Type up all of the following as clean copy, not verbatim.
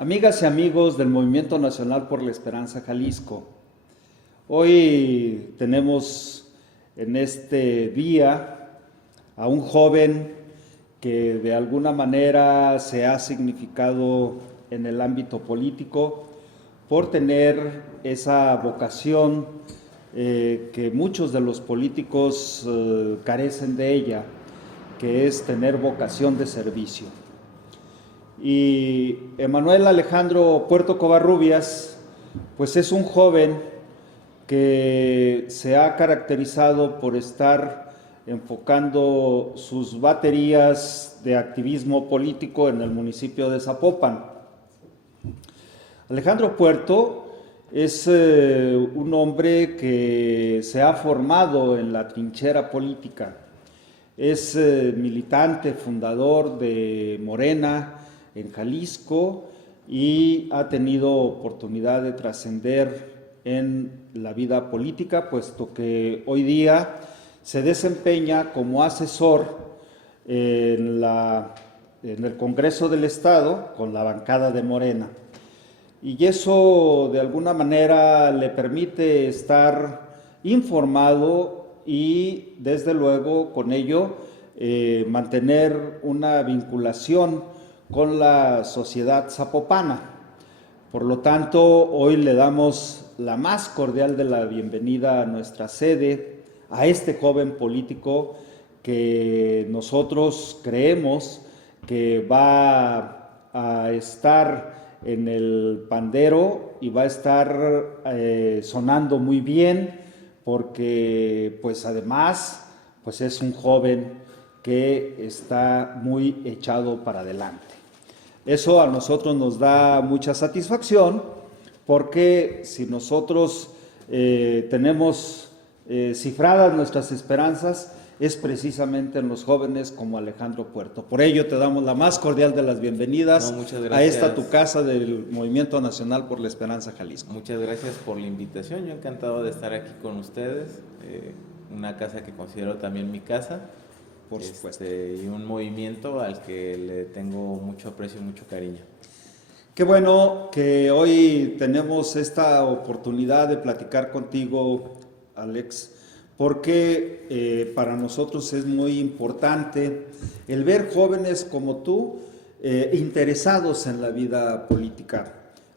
Amigas y amigos del Movimiento Nacional por la Esperanza Jalisco, hoy tenemos en este día a un joven que de alguna manera se ha significado en el ámbito político por tener esa vocación que muchos de los políticos carecen de ella, que es tener vocación de servicio. Y Emanuel Alejandro Puerto Covarrubias, pues es un joven que se ha caracterizado por estar enfocando sus baterías de activismo político en el municipio de Zapopan. Alejandro Puerto es un hombre que se ha formado en la trinchera política. Es militante, fundador de Morena en Jalisco y ha tenido oportunidad de trascender en la vida política, puesto que hoy día se desempeña como asesor en el Congreso del Estado con la bancada de Morena. Y eso de alguna manera le permite estar informado y desde luego con ello mantener una vinculación con la sociedad zapopana. Por lo tanto, hoy le damos la más cordial de la bienvenida a nuestra sede, a este joven político que nosotros creemos que va a estar en el pandero y va a estar sonando muy bien, porque pues además pues es un joven que está muy echado para adelante. Eso a nosotros nos da mucha satisfacción, porque si nosotros tenemos cifradas nuestras esperanzas, es precisamente en los jóvenes como Alejandro Puerto. Por ello te damos la más cordial de las bienvenidas a esta tu casa del Movimiento Nacional por la Esperanza Jalisco. Muchas gracias por la invitación, yo encantado de estar aquí con ustedes, una casa que considero también mi casa. Por supuesto. Y un movimiento al que le tengo mucho aprecio y mucho cariño. Qué bueno que hoy tenemos esta oportunidad de platicar contigo, Alex, porque para nosotros es muy importante el ver jóvenes como tú interesados en la vida política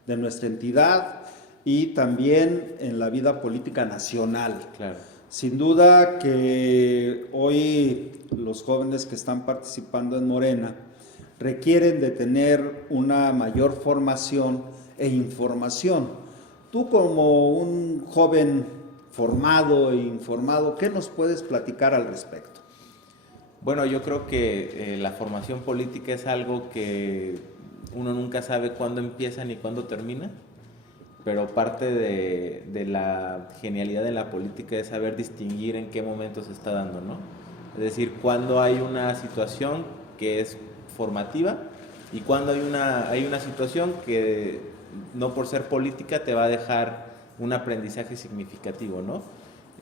de nuestra entidad y también en la vida política nacional. Claro. Sin duda que hoy los jóvenes que están participando en Morena requieren de tener una mayor formación e información. Tú como un joven formado e informado, ¿qué nos puedes platicar al respecto? Bueno, yo creo que la formación política es algo que uno nunca sabe cuándo empieza ni cuándo termina, pero parte de la genialidad de la política es saber distinguir en qué momento se está dando, ¿no? Es decir, cuando hay una situación que es formativa y cuando hay una situación que no por ser política te va a dejar un aprendizaje significativo, ¿no?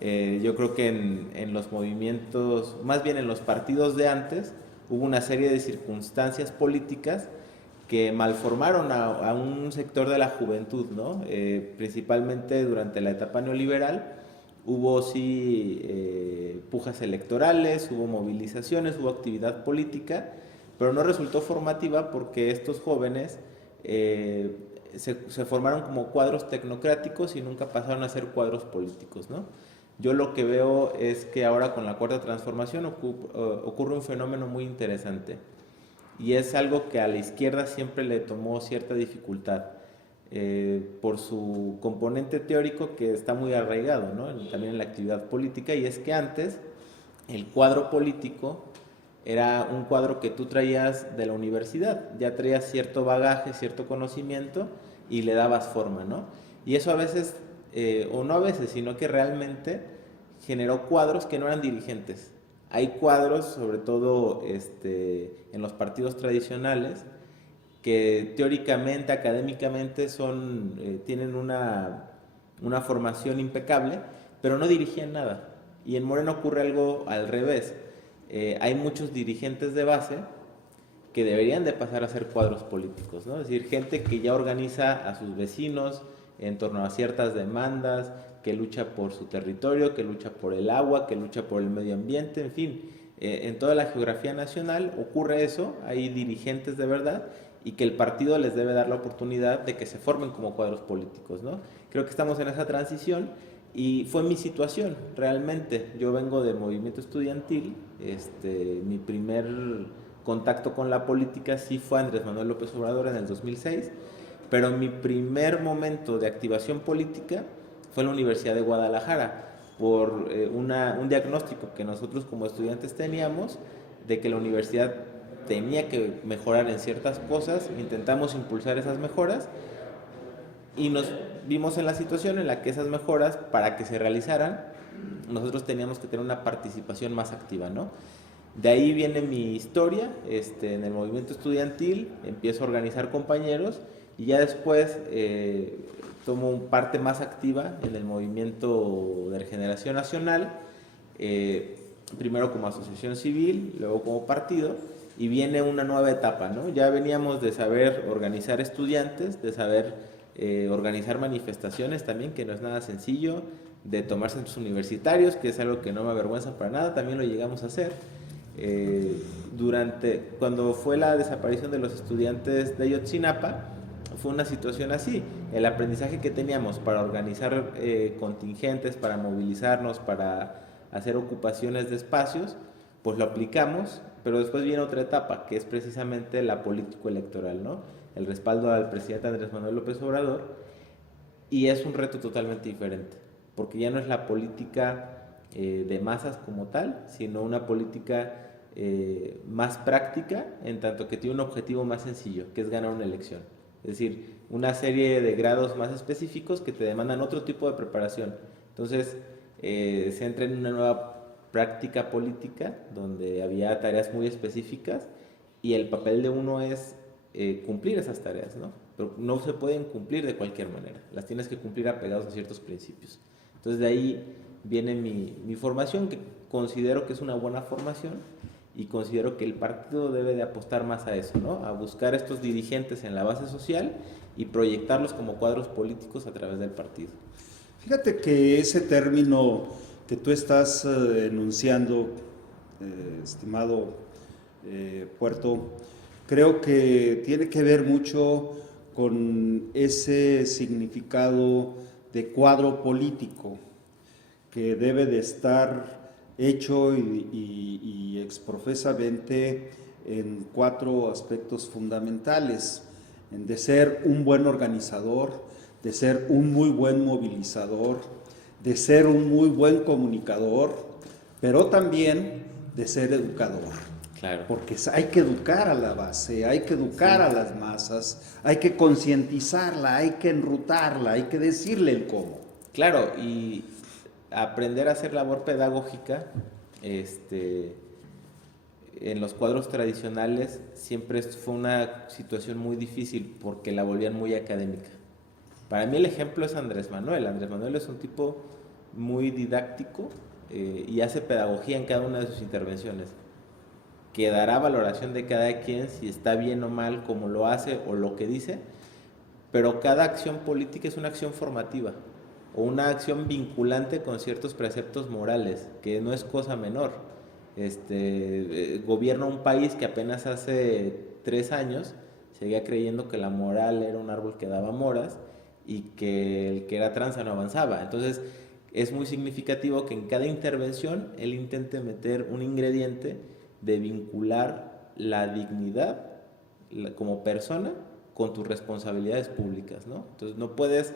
Yo creo que en los movimientos, más bien en los partidos de antes, hubo una serie de circunstancias políticas que malformaron a un sector de la juventud, ¿no? Principalmente durante la etapa neoliberal hubo pujas electorales, hubo movilizaciones, hubo actividad política, pero no resultó formativa porque estos jóvenes se formaron como cuadros tecnocráticos y nunca pasaron a ser cuadros políticos, ¿no? Yo lo que veo es que ahora con la Cuarta Transformación ocurre un fenómeno muy interesante. Y es algo que a la izquierda siempre le tomó cierta dificultad por su componente teórico que está muy arraigado, ¿no? También en la actividad política, y es que antes el cuadro político era un cuadro que tú traías de la universidad, ya traías cierto bagaje, cierto conocimiento y le dabas forma, ¿no? Y eso a veces, o no a veces, sino que realmente generó cuadros que no eran dirigentes. Hay cuadros, sobre todo en los partidos tradicionales, que teóricamente, académicamente tienen una formación impecable, pero no dirigían nada. Y en Morena ocurre algo al revés. Hay muchos dirigentes de base que deberían de pasar a ser cuadros políticos, ¿no? Es decir, gente que ya organiza a sus vecinos en torno a ciertas demandas, que lucha por su territorio, que lucha por el agua, que lucha por el medio ambiente, en fin. En toda la geografía nacional ocurre eso, hay dirigentes de verdad y que el partido les debe dar la oportunidad de que se formen como cuadros políticos, ¿no? Creo que estamos en esa transición y fue mi situación realmente. Yo vengo de movimiento estudiantil, mi primer contacto con la política sí fue Andrés Manuel López Obrador en el 2006, pero mi primer momento de activación política fue en la Universidad de Guadalajara, por un diagnóstico que nosotros como estudiantes teníamos de que la universidad tenía que mejorar en ciertas cosas, intentamos impulsar esas mejoras y nos vimos en la situación en la que esas mejoras, para que se realizaran, nosotros teníamos que tener una participación más activa, ¿no? De ahí viene mi historia, en el movimiento estudiantil, empiezo a organizar compañeros y ya después tomo parte más activa en el movimiento de regeneración nacional, primero como asociación civil, luego como partido, y viene una nueva etapa, ¿no? Ya veníamos de saber organizar estudiantes, de saber organizar manifestaciones también, que no es nada sencillo, de tomar centros universitarios, que es algo que no me avergüenza para nada, también lo llegamos a hacer. Cuando fue la desaparición de los estudiantes de Ayotzinapa, fue una situación así. El aprendizaje que teníamos para organizar contingentes, para movilizarnos, para hacer ocupaciones de espacios, pues lo aplicamos, pero después viene otra etapa, que es precisamente la político-electoral, ¿no? El respaldo al presidente Andrés Manuel López Obrador, y es un reto totalmente diferente, porque ya no es la política de masas como tal, sino una política más práctica, en tanto que tiene un objetivo más sencillo, que es ganar una elección. Es decir, una serie de grados más específicos que te demandan otro tipo de preparación. Entonces, se entra en una nueva práctica política donde había tareas muy específicas y el papel de uno es cumplir esas tareas, ¿no? Pero no se pueden cumplir de cualquier manera, las tienes que cumplir apegados a ciertos principios. Entonces de ahí viene mi formación, que considero que es una buena formación y considero que el partido debe de apostar más a eso, ¿no? A buscar estos dirigentes en la base social y proyectarlos como cuadros políticos a través del partido. Fíjate que ese término que tú estás enunciando, estimado Puerto, creo que tiene que ver mucho con ese significado de cuadro político que debe de estar hecho y exprofesamente en 4 aspectos fundamentales: en de ser un buen organizador, de ser un muy buen movilizador, de ser un muy buen comunicador, pero también de ser educador. Claro. Porque hay que educar a la base, hay que educar a las masas, hay que concientizarla, hay que enrutarla, hay que decirle el cómo. Claro, y aprender a hacer labor pedagógica, en los cuadros tradicionales siempre fue una situación muy difícil porque la volvían muy académica. Para mí el ejemplo es Andrés Manuel. Andrés Manuel es un tipo muy didáctico y hace pedagogía en cada una de sus intervenciones, que dará valoración de cada quien si está bien o mal como lo hace o lo que dice, pero cada acción política es una acción formativa o una acción vinculante con ciertos preceptos morales, que no es cosa menor. Gobierna un país que apenas hace 3 años seguía creyendo que la moral era un árbol que daba moras y que el que era tranza no avanzaba. Entonces es muy significativo que en cada intervención él intente meter un ingrediente de vincular la dignidad como persona con tus responsabilidades públicas, ¿no? Entonces no puedes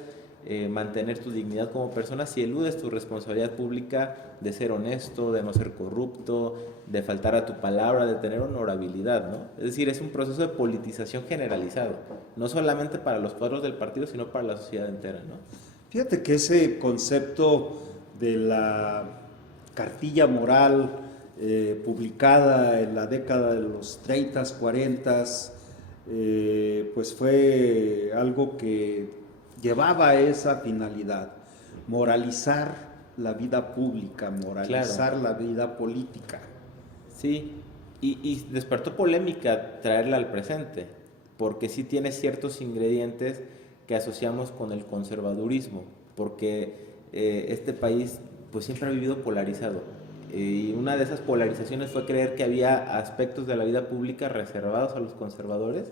mantener tu dignidad como persona si eludes tu responsabilidad pública de ser honesto, de no ser corrupto, de faltar a tu palabra, de tener honorabilidad, ¿no? Es decir, es un proceso de politización generalizado, no solamente para los cuadros del partido, sino para la sociedad entera, ¿no? Fíjate que ese concepto de la cartilla moral publicada en la década de los 30s, 40s, pues fue algo que llevaba esa finalidad: moralizar la vida pública, moralizar la vida política. Sí, Y despertó polémica traerla al presente, porque sí tiene ciertos ingredientes que asociamos con el conservadurismo, porque este país pues siempre ha vivido polarizado. Y una de esas polarizaciones fue creer que había aspectos de la vida pública reservados a los conservadores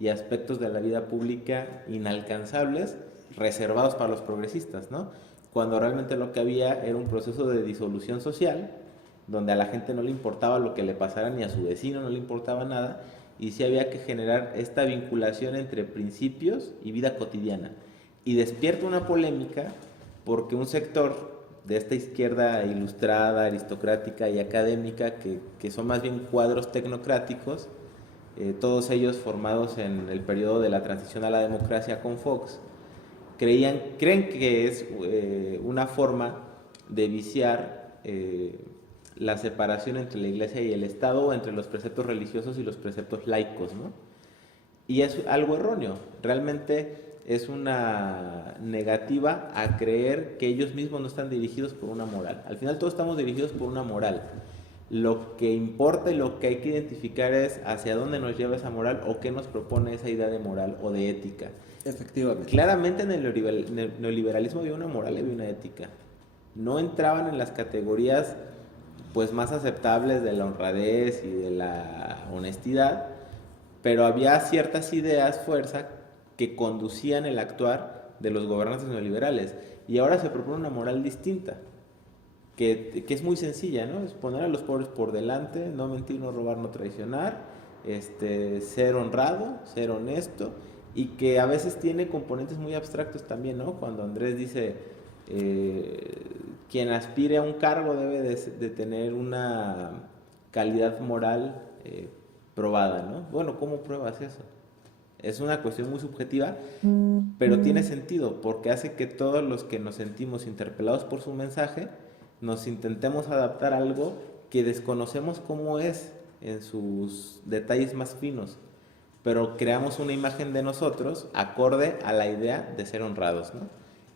y aspectos de la vida pública inalcanzables reservados para los progresistas, ¿no? Cuando realmente lo que había era un proceso de disolución social, donde a la gente no le importaba lo que le pasara, ni a su vecino no le importaba nada, y sí había que generar esta vinculación entre principios y vida cotidiana. Y despierta una polémica porque un sector de esta izquierda ilustrada, aristocrática y académica, que son más bien cuadros tecnocráticos, todos ellos formados en el periodo de la transición a la democracia con Fox, creen que es una forma de viciar la separación entre la iglesia y el Estado, o entre los preceptos religiosos y los preceptos laicos, ¿no? Y es algo erróneo. Realmente es una negativa a creer que ellos mismos no están dirigidos por una moral. Al final todos estamos dirigidos por una moral. Lo que importa y lo que hay que identificar es hacia dónde nos lleva esa moral o qué nos propone esa idea de moral o de ética. Efectivamente. Claramente en el neoliberalismo había una moral y había una ética. No entraban en las categorías pues más aceptables de la honradez y de la honestidad, pero había ciertas ideas, fuerza, que conducían el actuar de los gobernantes neoliberales. Y ahora se propone una moral distinta, que es muy sencilla, ¿no? Es poner a los pobres por delante, no mentir, no robar, no traicionar, ser honrado, ser honesto, y que a veces tiene componentes muy abstractos también, ¿no? Cuando Andrés dice, quien aspire a un cargo debe de tener una calidad moral probada, ¿no? Bueno, ¿cómo pruebas eso? Es una cuestión muy subjetiva, pero tiene sentido, porque hace que todos los que nos sentimos interpelados por su mensaje, nos intentemos adaptar a algo que desconocemos cómo es en sus detalles más finos, pero creamos una imagen de nosotros acorde a la idea de ser honrados, ¿no?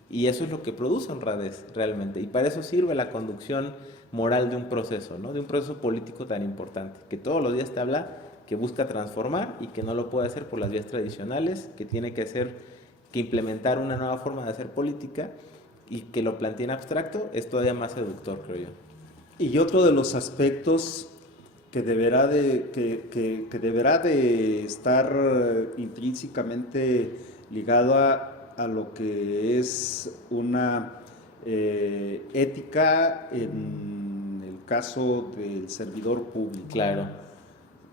Y eso es lo que produce honradez realmente, y para eso sirve la conducción moral de un proceso, ¿no? De un proceso político tan importante, que todos los días te habla que busca transformar y que no lo puede hacer por las vías tradicionales, que tiene que implementar una nueva forma de hacer política, y que lo plantea en abstracto es todavía más seductor, creo yo. Y otro de los aspectos que deberá de estar intrínsecamente ligado a lo que es una ética en el caso del servidor público. Claro.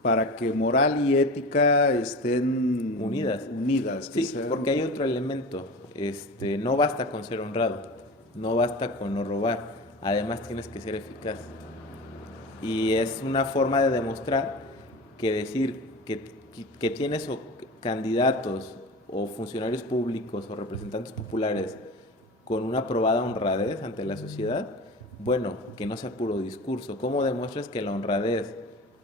Para que moral y ética estén unidas. Sí, porque hay otro elemento. No basta con ser honrado, no basta con no robar, además tienes que ser eficaz. Y es una forma de demostrar que decir que tienes candidatos o funcionarios públicos o representantes populares con una probada honradez ante la sociedad, bueno, que no sea puro discurso. ¿Cómo demuestras que la honradez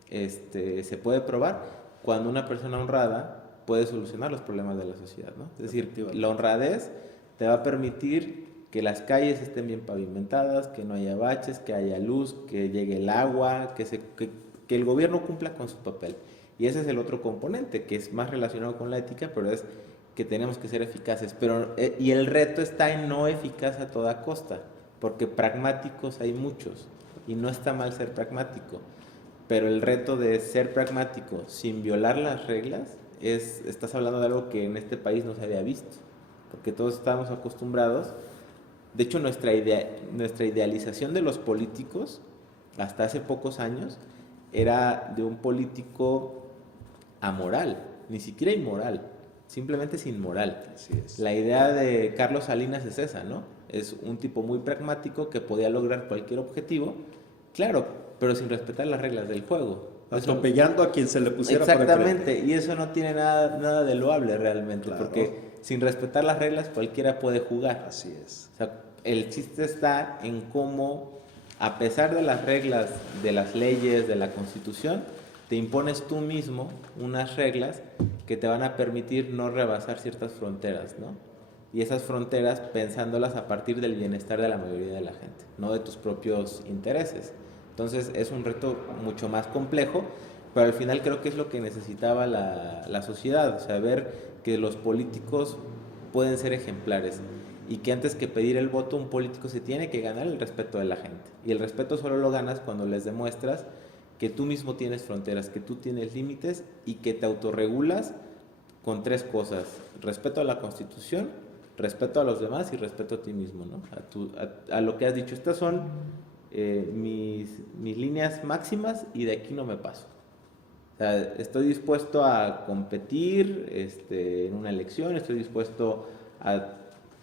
se puede probar? Cuando una persona honrada puede solucionar los problemas de la sociedad, ¿no? Es decir, la honradez te va a permitir que las calles estén bien pavimentadas, que no haya baches, que haya luz, que llegue el agua, que el gobierno cumpla con su papel. Y ese es el otro componente, que es más relacionado con la ética, pero es que tenemos que ser eficaces. Y el reto está en no eficaz a toda costa, porque pragmáticos hay muchos, y no está mal ser pragmático. Pero el reto de ser pragmático sin violar las reglas, estás hablando de algo que en este país no se había visto, porque todos estábamos acostumbrados. De hecho, nuestra idealización de los políticos, hasta hace pocos años, era de un político amoral, ni siquiera inmoral, simplemente sin moral. Así es. La idea de Carlos Salinas es esa, ¿no? Es un tipo muy pragmático que podía lograr cualquier objetivo, claro, pero sin respetar las reglas del juego. Atropellando a quien se le pusiera por enfrente. enfrente. Exactamente, y eso no tiene nada de loable realmente, Claro. porque sin respetar las reglas cualquiera puede jugar. Así es. O sea, el chiste está en cómo, a pesar de las reglas, de las leyes, de la Constitución, te impones tú mismo unas reglas que te van a permitir no rebasar ciertas fronteras, ¿no? Y esas fronteras pensándolas a partir del bienestar de la mayoría de la gente, no de tus propios intereses. Entonces es un reto mucho más complejo, pero al final creo que es lo que necesitaba la sociedad, o sea, ver que los políticos pueden ser ejemplares y que antes que pedir el voto un político se tiene que ganar el respeto de la gente. Y el respeto solo lo ganas cuando les demuestras que tú mismo tienes fronteras, que tú tienes límites y que te autorregulas con tres cosas: respeto a la Constitución, respeto a los demás y respeto a ti mismo, ¿no? A lo que has dicho. Estas son mis líneas máximas y de aquí no me paso. O sea, estoy dispuesto a competir en una elección, estoy dispuesto a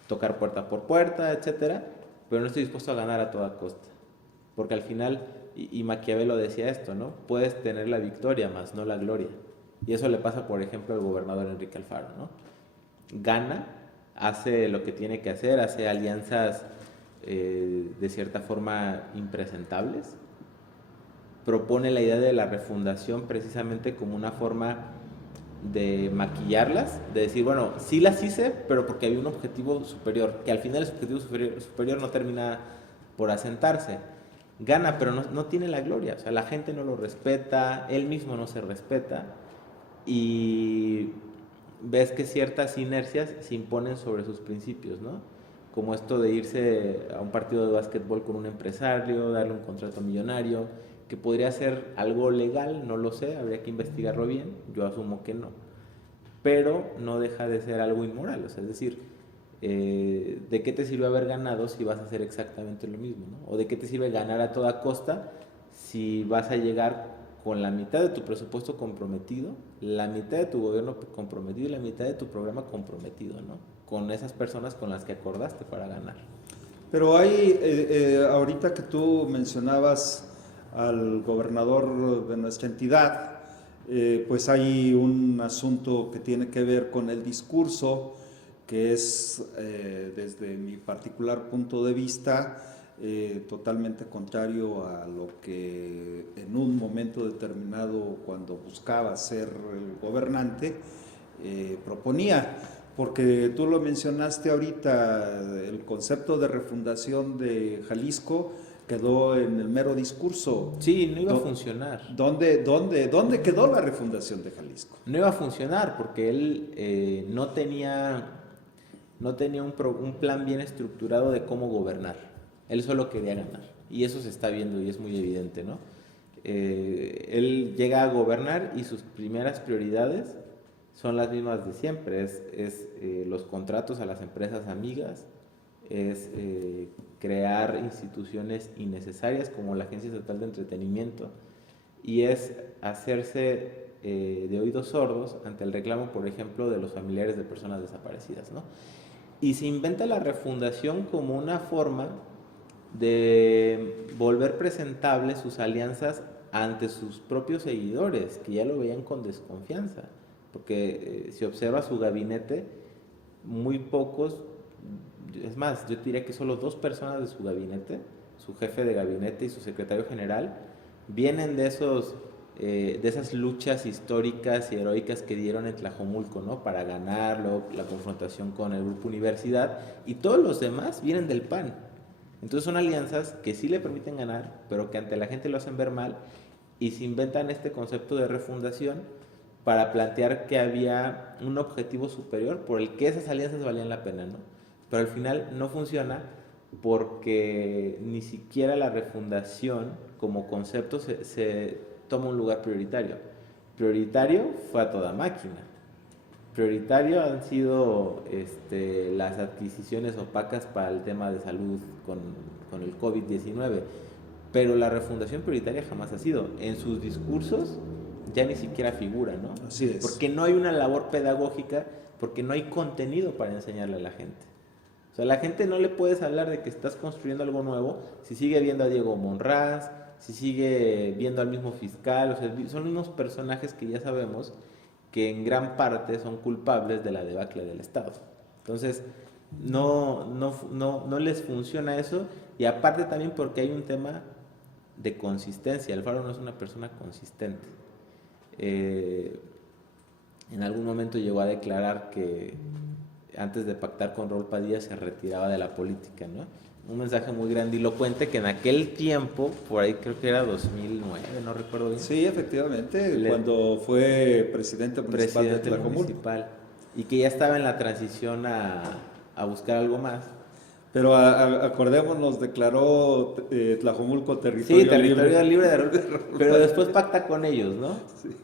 tocar puerta por puerta, etcétera, pero no estoy dispuesto a ganar a toda costa. Porque al final, y Maquiavelo decía esto, ¿no? Puedes tener la victoria, más no la gloria. Y eso le pasa, por ejemplo, al gobernador Enrique Alfaro, ¿no? Gana, hace lo que tiene que hacer, hace alianzas de cierta forma impresentables, propone la idea de la refundación precisamente como una forma de maquillarlas, de decir, bueno, sí las hice, pero porque había un objetivo superior, que al final ese objetivo superior no termina por asentarse. Gana, pero no tiene la gloria, o sea, la gente no lo respeta, él mismo no se respeta, y ves que ciertas inercias se imponen sobre sus principios, ¿no? Como esto de irse a un partido de básquetbol con un empresario, darle un contrato millonario, que podría ser algo legal, no lo sé, habría que investigarlo bien, yo asumo que no, pero no deja de ser algo inmoral, o sea, es decir, ¿de qué te sirve haber ganado si vas a hacer exactamente lo mismo, ¿no? O ¿de qué te sirve ganar a toda costa si vas a llegar con la mitad de tu presupuesto comprometido, la mitad de tu gobierno comprometido y la mitad de tu programa comprometido, ¿no? Con esas personas con las que acordaste para ganar? Pero hay, ahorita que tú mencionabas al gobernador de nuestra entidad, pues hay un asunto que tiene que ver con el discurso, que es, desde mi particular punto de vista, totalmente contrario a lo que en un momento determinado, cuando buscaba ser el gobernante, proponía. Porque tú lo mencionaste ahorita, el concepto de refundación de Jalisco quedó en el mero discurso. Sí, no iba a funcionar. ¿Dónde quedó la refundación de Jalisco? No iba a funcionar porque él no tenía un plan bien estructurado de cómo gobernar. Él solo quería ganar. Y eso se está viendo y es muy evidente, ¿no? Él llega a gobernar y sus primeras prioridades son las mismas de siempre. Es los contratos a las empresas amigas, es crear instituciones innecesarias como la Agencia Estatal de Entretenimiento, y es hacerse de oídos sordos ante el reclamo, por ejemplo, de los familiares de personas desaparecidas, ¿no? Y se inventa la refundación como una forma de volver presentables sus alianzas ante sus propios seguidores, que ya lo veían con desconfianza, porque si observa su gabinete, muy pocos, es más, yo diría que solo 2 personas de su gabinete, su jefe de gabinete y su secretario general, vienen de esas luchas históricas y heroicas que dieron en Tlajomulco, ¿no? Para ganarlo, la confrontación con el Grupo Universidad, y todos los demás vienen del PAN. Entonces son alianzas que sí le permiten ganar, pero que ante la gente lo hacen ver mal, y se inventan este concepto de refundación para plantear que había un objetivo superior por el que esas alianzas valían la pena, ¿no? Pero al final no funciona porque ni siquiera la refundación como concepto se toma un lugar prioritario. Prioritario fue a toda máquina. Prioritario han sido las adquisiciones opacas para el tema de salud con el COVID-19, pero la refundación prioritaria jamás ha sido. En sus discursos ya ni siquiera figura, ¿no? Así es. Porque no hay una labor pedagógica, porque no hay contenido para enseñarle a la gente. O sea, a la gente no le puedes hablar de que estás construyendo algo nuevo si sigue viendo a Diego Monraz, si sigue viendo al mismo fiscal. O sea, son unos personajes que ya sabemos que en gran parte son culpables de la debacle del Estado. Entonces, no les funciona eso, y aparte también porque hay un tema de consistencia. Alfaro no es una persona consistente. En algún momento llegó a declarar que antes de pactar con Raúl Padilla se retiraba de la política, ¿no? Un mensaje muy grandilocuente que en aquel tiempo, por ahí creo que era 2009, no recuerdo bien. Sí, efectivamente, cuando fue presidente municipal de Presidente Tlajomulco. municipal. Y que ya estaba en la transición a buscar algo más. Pero acordémonos, declaró Tlajomulco Sí, territorio territorio libre de libre. Raúl, pero después pacta con ellos, ¿no? Sí.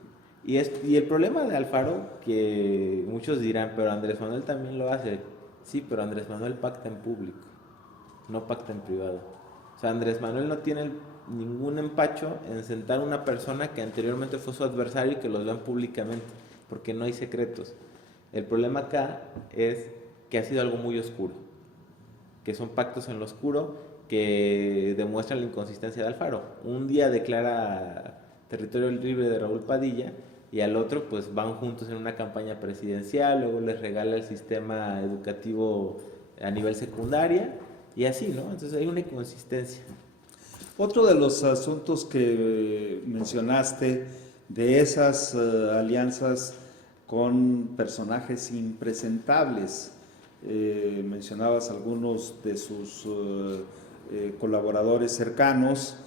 Y el problema de Alfaro, que muchos dirán, pero Andrés Manuel también lo hace. Sí, pero Andrés Manuel pacta en público, no pacta en privado. O sea, Andrés Manuel no tiene ningún empacho en sentar a una persona que anteriormente fue su adversario y que los vean públicamente, porque no hay secretos. El problema acá es que ha sido algo muy oscuro, que son pactos en lo oscuro que demuestran la inconsistencia de Alfaro. Un día declara territorio libre de Raúl Padilla y al otro pues van juntos en una campaña presidencial, luego les regala el sistema educativo a nivel secundaria y así, ¿no? Entonces hay una inconsistencia. Otro de los asuntos que mencionaste de esas alianzas con personajes impresentables, mencionabas algunos de sus colaboradores cercanos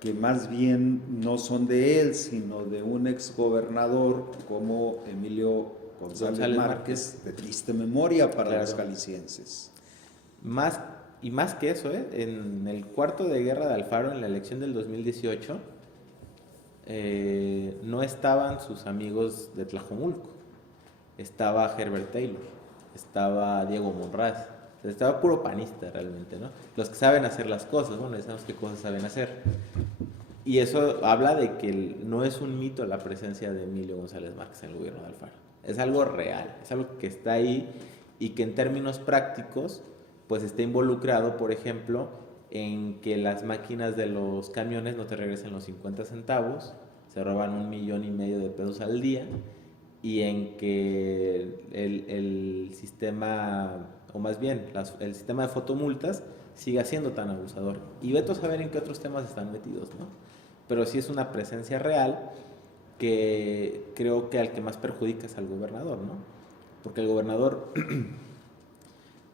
que más bien no son de él, sino de un exgobernador como Emilio González Márquez, de triste memoria para los jaliscienses. Más que eso, en el cuarto de guerra de Alfaro, en la elección del 2018, no estaban sus amigos de Tlajomulco. Estaba Herbert Taylor, estaba Diego Monraz, estaba puro panista realmente, ¿no? Los que saben hacer las cosas, bueno, ya sabemos qué cosas saben hacer. Y eso habla de que no es un mito la presencia de Emilio González Márquez en el gobierno de Alfaro. Es algo real, es algo que está ahí y que en términos prácticos pues está involucrado, por ejemplo, en que las máquinas de los camiones no te regresen los 50 centavos, se roban 1,5 millones de pesos al día, y en que el sistema, o más bien, el sistema de fotomultas siga siendo tan abusador. Y veto a saber en qué otros temas están metidos, ¿no? Pero sí es una presencia real que creo que al que más perjudica es al gobernador, ¿no? Porque el gobernador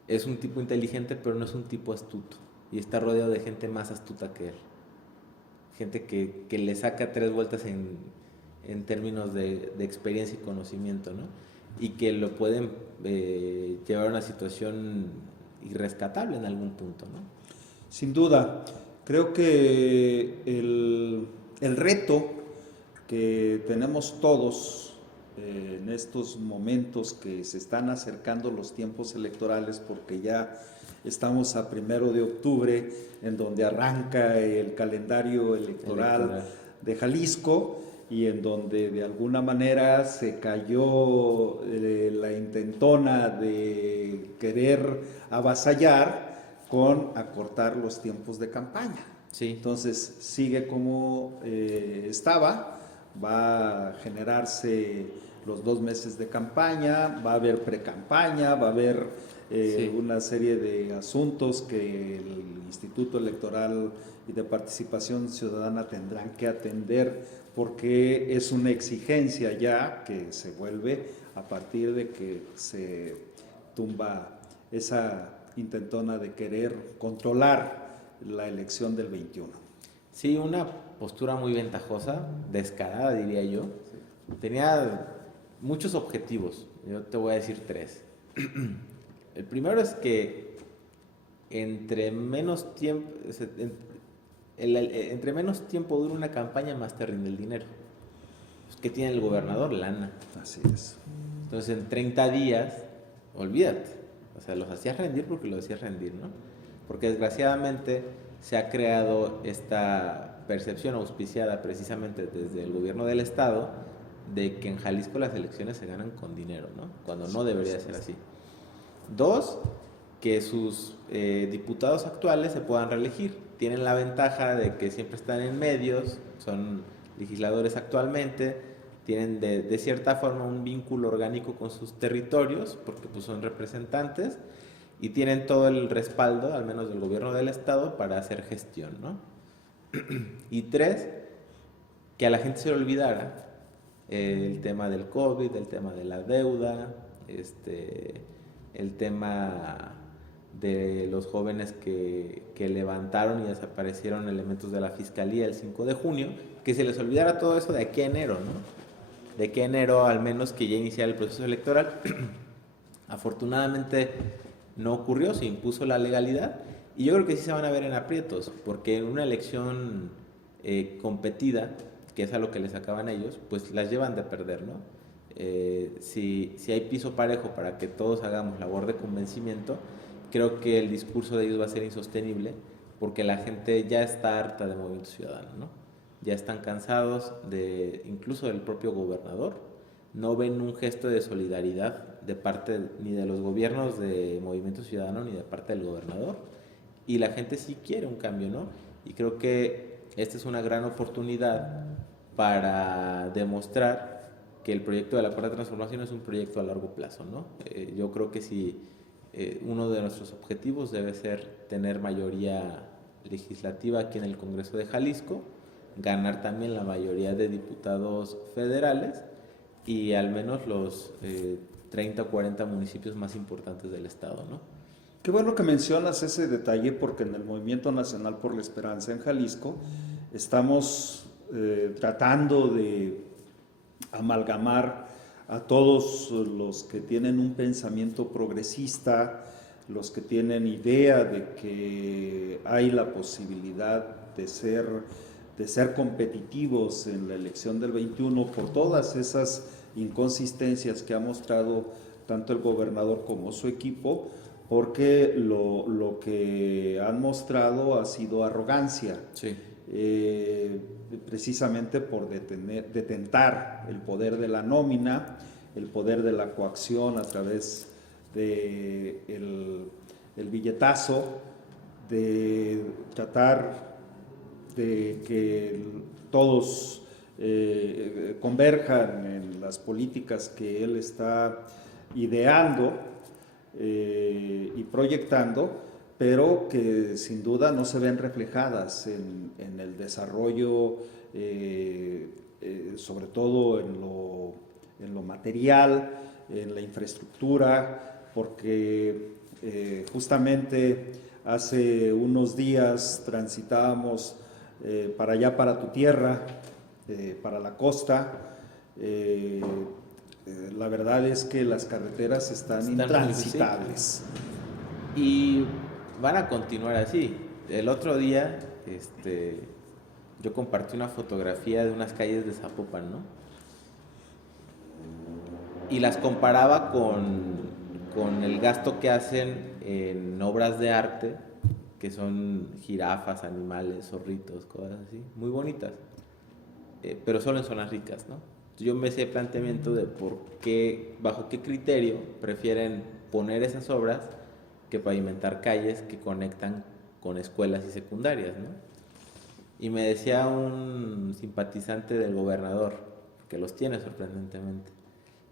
es un tipo inteligente, pero no es un tipo astuto. Y está rodeado de gente más astuta que él. Gente que le saca 3 vueltas en términos de experiencia y conocimiento, ¿no? Y que lo pueden llevar a una situación irrescatable en algún punto, ¿no? Sin duda, creo que el reto que tenemos todos en estos momentos que se están acercando los tiempos electorales, porque ya estamos a 1 de octubre, en donde arranca el calendario electoral de Jalisco, y en donde de alguna manera se cayó la intentona de querer avasallar con acortar los tiempos de campaña. Sí. Entonces sigue como estaba, va a generarse los 2 meses de campaña, va a haber pre-campaña, va a haber una serie de asuntos que el Instituto Electoral y de Participación Ciudadana tendrán que atender, porque es una exigencia ya que se vuelve a partir de que se tumba esa intentona de querer controlar la elección del 21. Sí, una postura muy ventajosa, descarada diría yo. Tenía muchos objetivos, yo te voy a decir 3. El primero es que entre menos tiempo dura una campaña, más te rinde el dinero. Pues, ¿qué tiene el gobernador? Lana. Así es. Entonces en 30 días, olvídate, o sea, los hacías rendir porque los hacías rendir, ¿no? Porque desgraciadamente se ha creado esta percepción auspiciada precisamente desde el gobierno del estado de que en Jalisco las elecciones se ganan con dinero, ¿no? Cuando no debería ser así. 2, que sus diputados actuales se puedan reelegir. Tienen la ventaja de que siempre están en medios, son legisladores actualmente, tienen de cierta forma un vínculo orgánico con sus territorios, porque pues, son representantes, y tienen todo el respaldo, al menos del gobierno del estado, para hacer gestión, ¿no? Y 3, que a la gente se le olvidara el tema del COVID, el tema de la deuda, el tema de los jóvenes que levantaron y desaparecieron elementos de la fiscalía el 5 de junio, que se les olvidara todo eso de aquí a enero, ¿no? De aquí a enero al menos que ya iniciara el proceso electoral. Afortunadamente no ocurrió, se impuso la legalidad y yo creo que sí se van a ver en aprietos, porque en una elección competida, que es a lo que les acaban ellos, pues las llevan de perder, ¿no? Si hay piso parejo para que todos hagamos labor de convencimiento, creo que el discurso de ellos va a ser insostenible, porque la gente ya está harta de Movimiento Ciudadano, ¿no? Ya están cansados incluso del propio gobernador, no ven un gesto de solidaridad de parte ni de los gobiernos de Movimiento Ciudadano ni de parte del gobernador, y la gente sí quiere un cambio, ¿no? Y creo que esta es una gran oportunidad para demostrar que el proyecto de la Cuarta Transformación es un proyecto a largo plazo, ¿no? Yo creo que si uno de nuestros objetivos debe ser tener mayoría legislativa aquí en el Congreso de Jalisco, ganar también la mayoría de diputados federales y al menos los 30 o 40 municipios más importantes del estado, ¿no? Qué bueno que mencionas ese detalle, porque en el Movimiento Nacional por la Esperanza en Jalisco estamos tratando de amalgamar a todos los que tienen un pensamiento progresista, los que tienen idea de que hay la posibilidad de ser competitivos en la elección del 21 por todas esas inconsistencias que ha mostrado tanto el gobernador como su equipo, porque lo que han mostrado ha sido arrogancia. Sí. Precisamente por detentar el poder de la nómina, el poder de la coacción a través de el billetazo, de tratar de que todos converjan en las políticas que él está ideando y proyectando, pero que sin duda no se ven reflejadas en el desarrollo, sobre todo en lo material, en la infraestructura, porque justamente hace unos días transitábamos para allá, para tu tierra, para la costa. La verdad es que las carreteras están intransitables. Y van a continuar así. El otro día yo compartí una fotografía de unas calles de Zapopan, ¿no? Y las comparaba con el gasto que hacen en obras de arte, que son jirafas, animales, zorritos, cosas así, muy bonitas, pero solo en zonas ricas, ¿no? Yo me hice el planteamiento de bajo qué criterio prefieren poner esas obras que pavimentar calles que conectan con escuelas y secundarias, ¿no? Y me decía un simpatizante del gobernador, que los tiene sorprendentemente,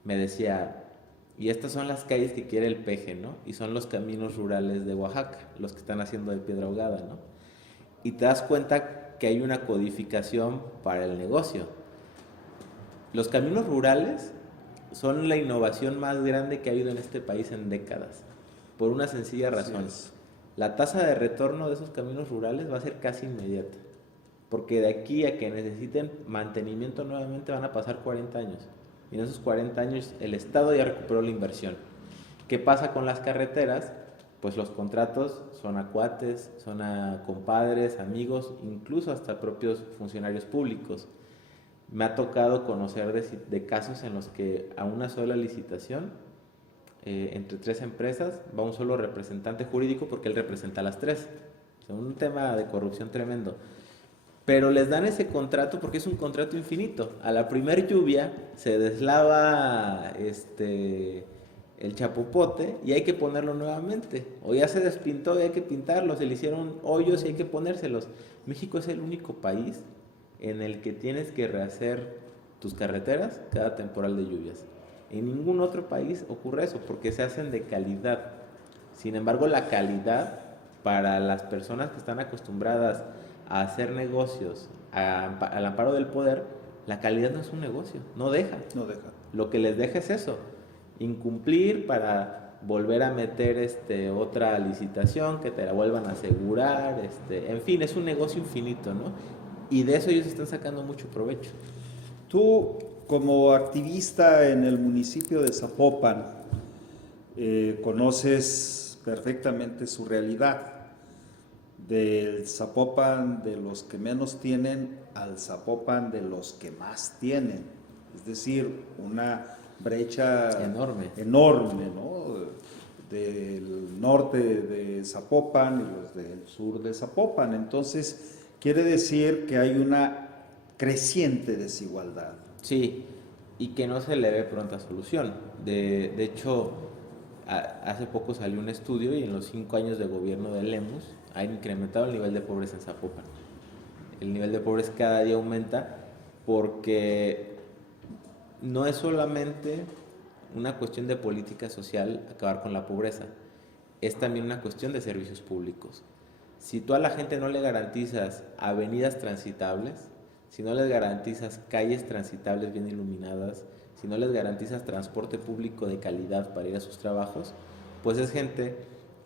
me decía, y estas son las calles que quiere el peje, ¿no? Y son los caminos rurales de Oaxaca, los que están haciendo de piedra ahogada, ¿no? Y te das cuenta que hay una codificación para el negocio. Los caminos rurales son la innovación más grande que ha habido en este país en décadas, por una sencilla razón. Sí, La tasa de retorno de esos caminos rurales va a ser casi inmediata, porque de aquí a que necesiten mantenimiento nuevamente van a pasar 40 años. Y en esos 40 años el Estado ya recuperó la inversión. ¿Qué pasa con las carreteras? Pues los contratos son a cuates, son a compadres, amigos, incluso hasta propios funcionarios públicos. Me ha tocado conocer de casos en los que a una sola licitación, entre 3 empresas, va un solo representante jurídico porque él representa a las 3. O sea, un tema de corrupción tremendo. Pero les dan ese contrato porque es un contrato infinito. A la primer lluvia se deslava el chapopote y hay que ponerlo nuevamente. O ya se despintó y hay que pintarlo, se le hicieron hoyos y hay que ponérselos. México es el único país en el que tienes que rehacer tus carreteras cada temporal de lluvias. En ningún otro país ocurre eso porque se hacen de calidad. Sin embargo, la calidad para las personas que están acostumbradas a hacer negocios al amparo del poder, la calidad no es un negocio, no deja. No deja. Lo que les deja es eso, incumplir para volver a meter otra licitación, que te la vuelvan a asegurar, en fin, es un negocio infinito, ¿no? Y de eso ellos están sacando mucho provecho. Tú, como activista en el municipio de Zapopan, conoces perfectamente su realidad, del Zapopan de los que menos tienen al Zapopan de los que más tienen, es decir, una brecha Enorme. enorme, ¿no? Del norte de Zapopan y los del sur de Zapopan. Entonces, quiere decir que hay una creciente desigualdad. Sí, y que no se le ve pronta solución. De hecho, hace poco salió un estudio y en los 5 años de gobierno de Lemus ha incrementado el nivel de pobreza en Zapopan. El nivel de pobreza cada día aumenta porque no es solamente una cuestión de política social acabar con la pobreza, es también una cuestión de servicios públicos. Si tú a la gente no le garantizas avenidas transitables, si no les garantizas calles transitables bien iluminadas, si no les garantizas transporte público de calidad para ir a sus trabajos, pues es gente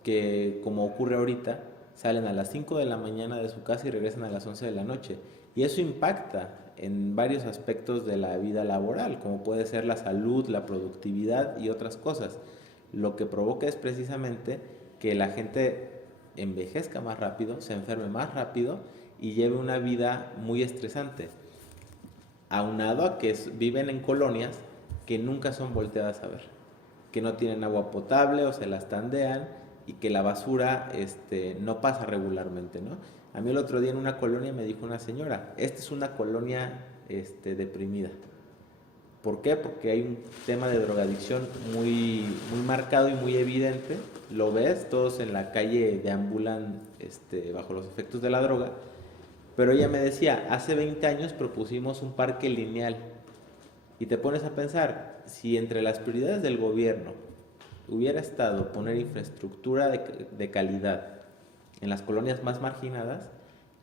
que, como ocurre ahorita, salen a las 5 de la mañana de su casa y regresan a las 11 de la noche. Y eso impacta en varios aspectos de la vida laboral, como puede ser la salud, la productividad y otras cosas. Lo que provoca es precisamente que la gente envejezca más rápido, se enferme más rápido y lleve una vida muy estresante, aunado a que viven en colonias que nunca son volteadas a ver, que no tienen agua potable o se las tandean y que la basura no pasa regularmente, ¿no? A mí el otro día en una colonia me dijo una señora, esta es una colonia deprimida. ¿Por qué? Porque hay un tema de drogadicción muy, muy marcado y muy evidente. Lo ves, todos en la calle deambulan bajo los efectos de la droga. Pero ella me decía, hace 20 años propusimos un parque lineal. Y te pones a pensar, si entre las prioridades del gobierno hubiera estado poner infraestructura de calidad en las colonias más marginadas,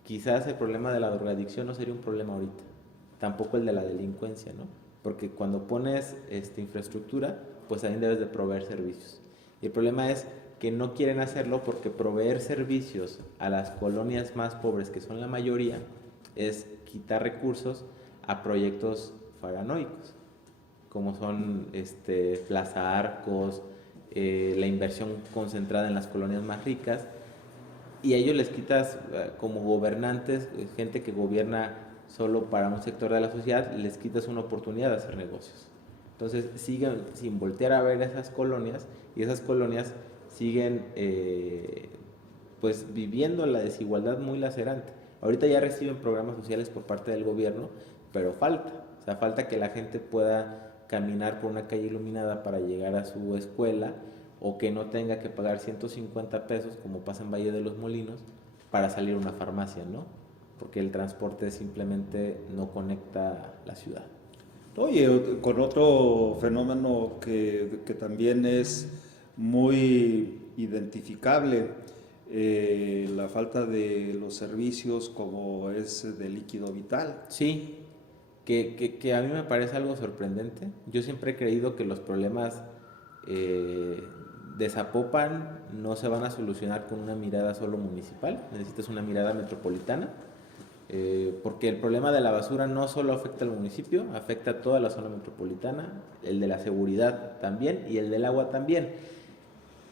quizás el problema de la drogadicción no sería un problema ahorita. Tampoco el de la delincuencia, ¿no? Porque cuando pones infraestructura, pues también debes de proveer servicios. Y el problema es que no quieren hacerlo porque proveer servicios a las colonias más pobres, que son la mayoría, es quitar recursos a proyectos paranoicos, como son Plaza Arcos, la inversión concentrada en las colonias más ricas, y a ellos les quitas como gobernantes, gente que gobierna solo para un sector de la sociedad, les quitas una oportunidad de hacer negocios. Entonces siguen sin voltear a ver esas colonias y esas colonias siguen pues viviendo la desigualdad muy lacerante. Ahorita ya reciben programas sociales por parte del gobierno, pero falta, o sea, falta que la gente pueda caminar por una calle iluminada para llegar a su escuela o que no tenga que pagar 150 pesos como pasa en Valle de los Molinos para salir a una farmacia, ¿no? Porque el transporte simplemente no conecta la ciudad. Oye, con otro fenómeno que también es muy identificable, la falta de los servicios como es de líquido vital. Sí, que a mí me parece algo sorprendente. Yo siempre he creído que los problemas eh, de Zapopan no se van a solucionar con una mirada solo municipal, necesitas una mirada metropolitana, porque el problema de la basura no solo afecta al municipio, afecta a toda la zona metropolitana, el de la seguridad también y el del agua también.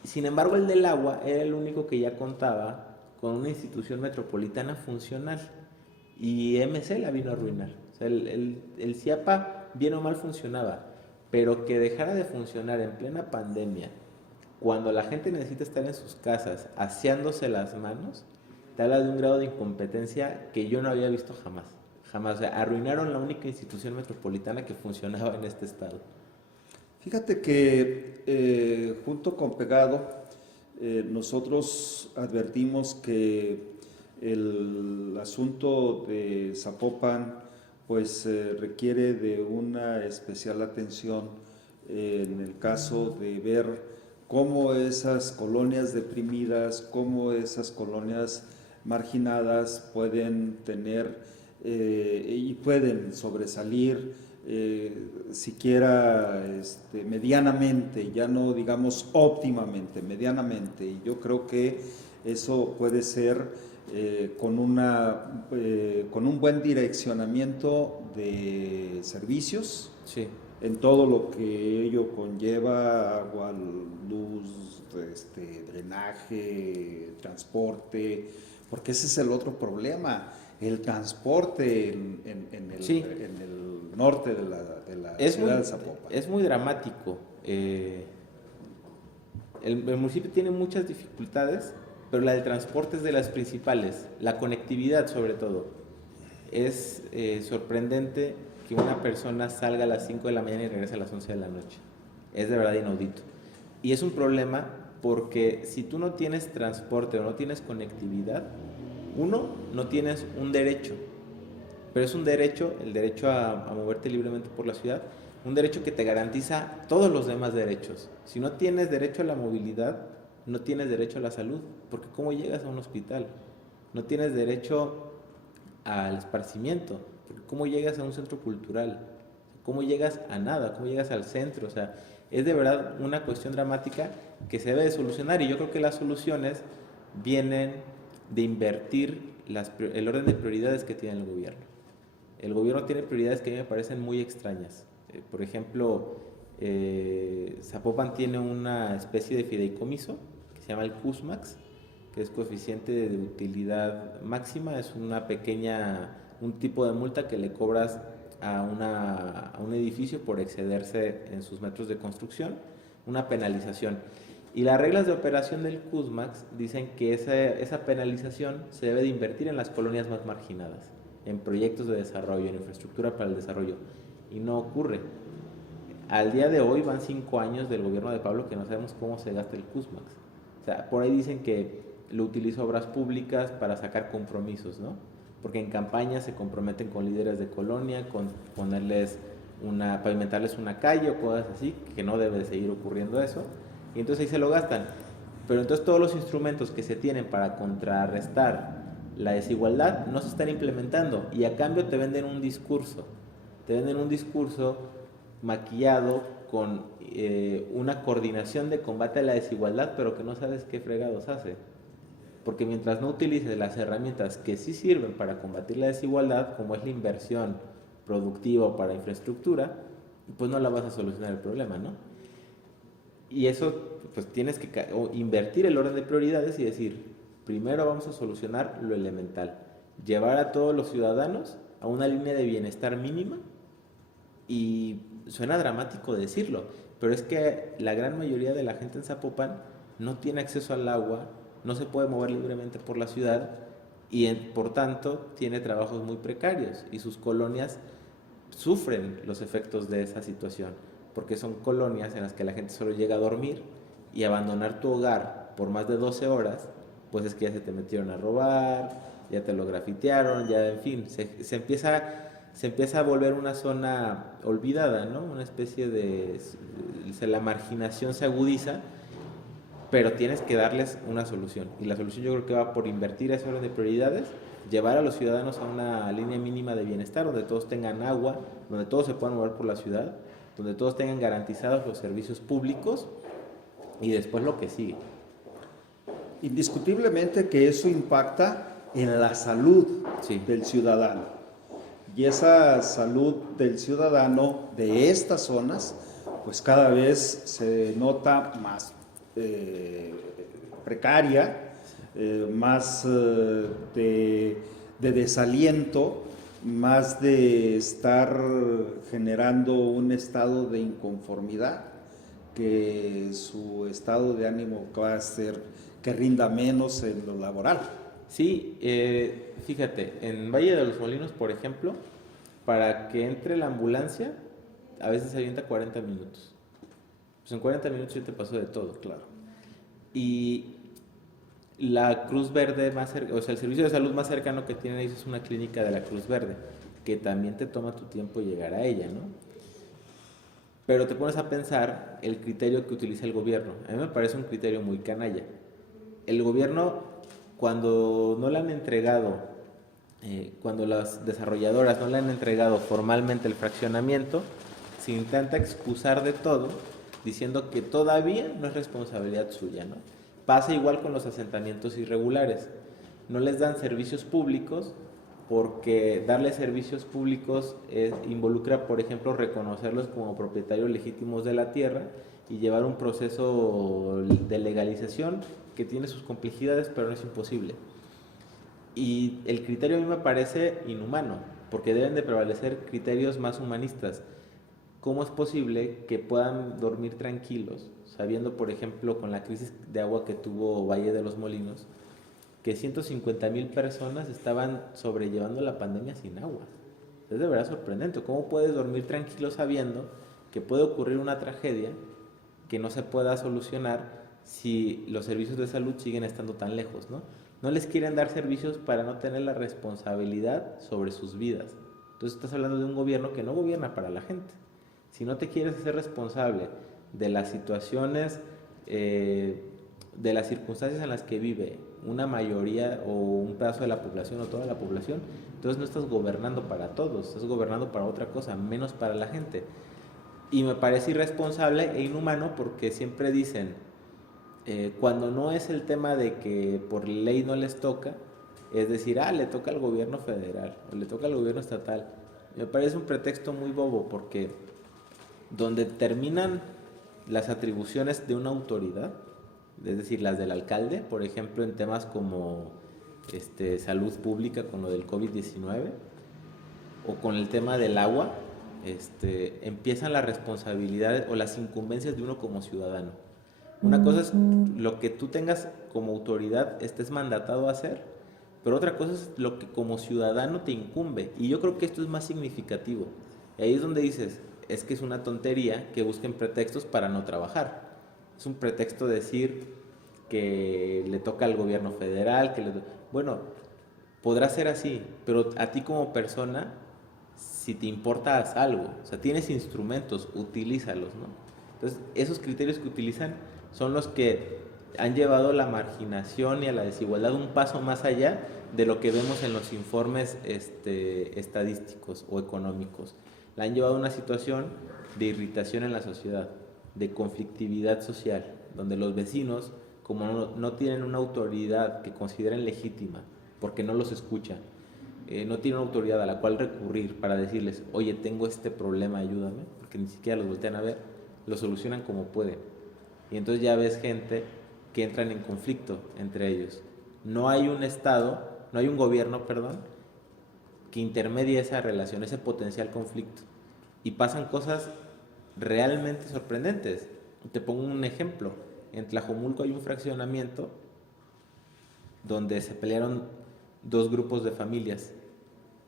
Sin embargo, el del agua era el único que ya contaba con una institución metropolitana funcional y MC la vino a arruinar. O sea, el CIAPA bien o mal funcionaba, pero que dejara de funcionar en plena pandemia, cuando la gente necesita estar en sus casas aseándose las manos, te habla de un grado de incompetencia que yo no había visto jamás. Jamás. O sea, arruinaron la única institución metropolitana que funcionaba en este estado. Fíjate que junto con Pegado, nosotros advertimos que el asunto de Zapopan pues requiere de una especial atención en el caso de ver cómo esas colonias deprimidas, cómo esas colonias marginadas pueden tener y pueden sobresalir siquiera medianamente, ya no digamos óptimamente, medianamente. Y yo creo que eso puede ser con un buen direccionamiento de servicios, Sí. en todo lo que ello conlleva: agua, luz, drenaje, transporte, porque ese es el otro problema, el transporte Sí. en el norte de la Es ciudad muy, de Zapopan. es muy dramático. El municipio tiene muchas dificultades, pero la del transporte es de las principales, la conectividad sobre todo. Es sorprendente que una persona salga a las 5 de la mañana y regrese a las 11 de la noche. Es de verdad inaudito. Y es un problema porque si tú no tienes transporte o no tienes conectividad, uno, no tienes un derecho, pero es un derecho, el derecho a moverte libremente por la ciudad, un derecho que te garantiza todos los demás derechos. Si no tienes derecho a la movilidad, no tienes derecho a la salud, porque ¿cómo llegas a un hospital? No tienes derecho al esparcimiento, porque ¿cómo llegas a un centro cultural? ¿Cómo llegas a nada? ¿Cómo llegas al centro? O sea, es de verdad una cuestión dramática que se debe de solucionar, y yo creo que las soluciones vienen de invertir el orden de prioridades que tiene el gobierno. El gobierno tiene prioridades que a mí me parecen muy extrañas. Por ejemplo, Zapopan tiene una especie de fideicomiso que se llama el CUSMAX, que es coeficiente de utilidad máxima. Es un tipo de multa que le cobras a un edificio por excederse en sus metros de construcción, una penalización. Y las reglas de operación del CUSMAX dicen que esa penalización se debe de invertir en las colonias más marginadas, en proyectos de desarrollo, en infraestructura para el desarrollo, y no ocurre. Al día de hoy van 5 años del gobierno de Pablo que no sabemos cómo se gasta el CUSMAX. O sea, por ahí dicen que lo utiliza obras públicas para sacar compromisos, ¿no? Porque en campaña se comprometen con líderes de colonia, con pavimentarles una calle o cosas así, que no debe de seguir ocurriendo eso, y entonces ahí se lo gastan. Pero entonces todos los instrumentos que se tienen para contrarrestar la desigualdad no se están implementando, y a cambio te venden un discurso. Te venden un discurso maquillado con una coordinación de combate a la desigualdad, pero que no sabes qué fregados hace. Porque mientras no utilices las herramientas que sí sirven para combatir la desigualdad, como es la inversión productiva para infraestructura, pues no la vas a solucionar el problema, ¿no? Y eso, pues tienes que invertir el orden de prioridades y decir, primero vamos a solucionar lo elemental, llevar a todos los ciudadanos a una línea de bienestar mínima. Y suena dramático decirlo, pero es que la gran mayoría de la gente en Zapopan no tiene acceso al agua, no se puede mover libremente por la ciudad, y por tanto tiene trabajos muy precarios, y sus colonias sufren los efectos de esa situación, porque son colonias en las que la gente solo llega a dormir, y abandonar tu hogar por más de 12 horas, pues es que ya se te metieron a robar, ya te lo grafitearon, ya en fin, se empieza a volver una zona olvidada, ¿no? Una especie la marginación se agudiza, pero tienes que darles una solución. Y la solución yo creo que va por invertir ese orden de prioridades, llevar a los ciudadanos a una línea mínima de bienestar, donde todos tengan agua, donde todos se puedan mover por la ciudad, donde todos tengan garantizados los servicios públicos, y después lo que sigue. Indiscutiblemente que eso impacta en la salud del ciudadano. Y esa salud del ciudadano de estas zonas, pues cada vez se nota más precaria, más de desaliento, más de estar generando un estado de inconformidad, que su estado de ánimo va a ser que rinda menos en lo laboral. Sí, fíjate, en Valle de los Molinos, por ejemplo, para que entre la ambulancia, a veces se avienta 40 minutos. Pues en 40 minutos ya te pasó de todo, claro. Y la Cruz Verde más cercana, o sea, el servicio de salud más cercano que tienen ellos es una clínica de la Cruz Verde, que también te toma tu tiempo llegar a ella, ¿no? Pero te pones a pensar el criterio que utiliza el gobierno. A mí me parece un criterio muy canalla. El gobierno, cuando no le han entregado cuando las desarrolladoras no le han entregado formalmente el fraccionamiento, se intenta excusar de todo, diciendo que todavía no es responsabilidad suya, ¿no? Pasa igual con los asentamientos irregulares. No les dan servicios públicos porque darles servicios públicos involucra, por ejemplo, reconocerlos como propietarios legítimos de la tierra y llevar un proceso de legalización que tiene sus complejidades, pero no es imposible. Y el criterio a mí me parece inhumano, porque deben de prevalecer criterios más humanistas. ¿Cómo es posible que puedan dormir tranquilos, sabiendo, por ejemplo, con la crisis de agua que tuvo Valle de los Molinos, que 150,000 personas estaban sobrellevando la pandemia sin agua? Es de verdad sorprendente. ¿Cómo puedes dormir tranquilo sabiendo que puede ocurrir una tragedia que no se pueda solucionar si los servicios de salud siguen estando tan lejos, ¿no? No les quieren dar servicios para no tener la responsabilidad sobre sus vidas. Entonces estás hablando de un gobierno que no gobierna para la gente. Si no te quieres hacer responsable de las situaciones, de las circunstancias en las que vive una mayoría o un pedazo de la población o toda la población, entonces no estás gobernando para todos, estás gobernando para otra cosa, menos para la gente. Y me parece irresponsable e inhumano porque siempre dicen, cuando no es el tema de que por ley no les toca, es decir, le toca al gobierno federal o le toca al gobierno estatal. Me parece un pretexto muy bobo porque donde terminan las atribuciones de una autoridad, es decir, las del alcalde, por ejemplo, en temas como salud pública con lo del COVID-19 o con el tema del agua, empiezan las responsabilidades o las incumbencias de uno como ciudadano. Una cosa es lo que tú tengas como autoridad estés mandatado a hacer, pero otra cosa es lo que como ciudadano te incumbe. Y yo creo que esto es más significativo. Y ahí es donde dices, es que es una tontería que busquen pretextos para no trabajar. Es un pretexto decir que le toca al gobierno federal, bueno, podrá ser así, pero a ti como persona, si te importa, haz algo. O sea, tienes instrumentos, utilízalos, ¿no? Entonces, esos criterios que utilizan son los que han llevado a la marginación y a la desigualdad un paso más allá de lo que vemos en los informes estadísticos o económicos. La han llevado a una situación de irritación en la sociedad, de conflictividad social, donde los vecinos, como no tienen una autoridad que consideren legítima, porque no los escuchan, no tienen una autoridad a la cual recurrir para decirles, oye, tengo este problema, ayúdame, porque ni siquiera los voltean a ver, lo solucionan como pueden. Y entonces ya ves gente que entran en conflicto entre ellos. No hay un Estado, no hay un gobierno, perdón, que intermedie esa relación, ese potencial conflicto. Y pasan cosas realmente sorprendentes. Te pongo un ejemplo. En Tlajomulco hay un fraccionamiento donde se pelearon dos grupos de familias.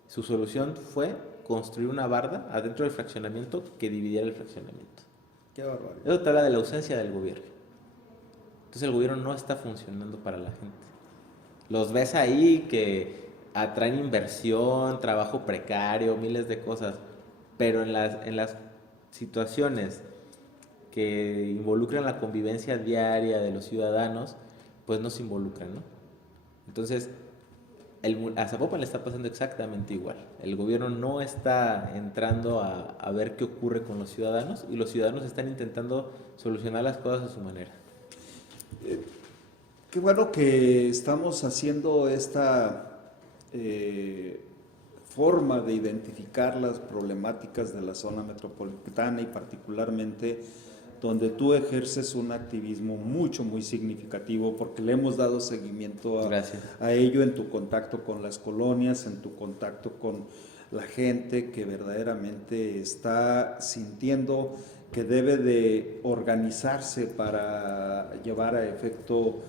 Su solución fue construir una barda adentro del fraccionamiento que dividiera el fraccionamiento. Qué barbaridad. Eso te habla de la ausencia del gobierno. Entonces el gobierno no está funcionando para la gente. Los ves ahí que atraen inversión, trabajo precario, miles de cosas, pero en las situaciones que involucran la convivencia diaria de los ciudadanos, pues no se involucran, ¿no? Entonces, a Zapopan le está pasando exactamente igual. El gobierno no está entrando a ver qué ocurre con los ciudadanos y los ciudadanos están intentando solucionar las cosas a su manera. Qué bueno que estamos haciendo esta forma de identificar las problemáticas de la zona metropolitana y particularmente donde tú ejerces un activismo muy significativo porque le hemos dado seguimiento a ello en tu contacto con las colonias, en tu contacto con la gente que verdaderamente está sintiendo que debe de organizarse para llevar a efecto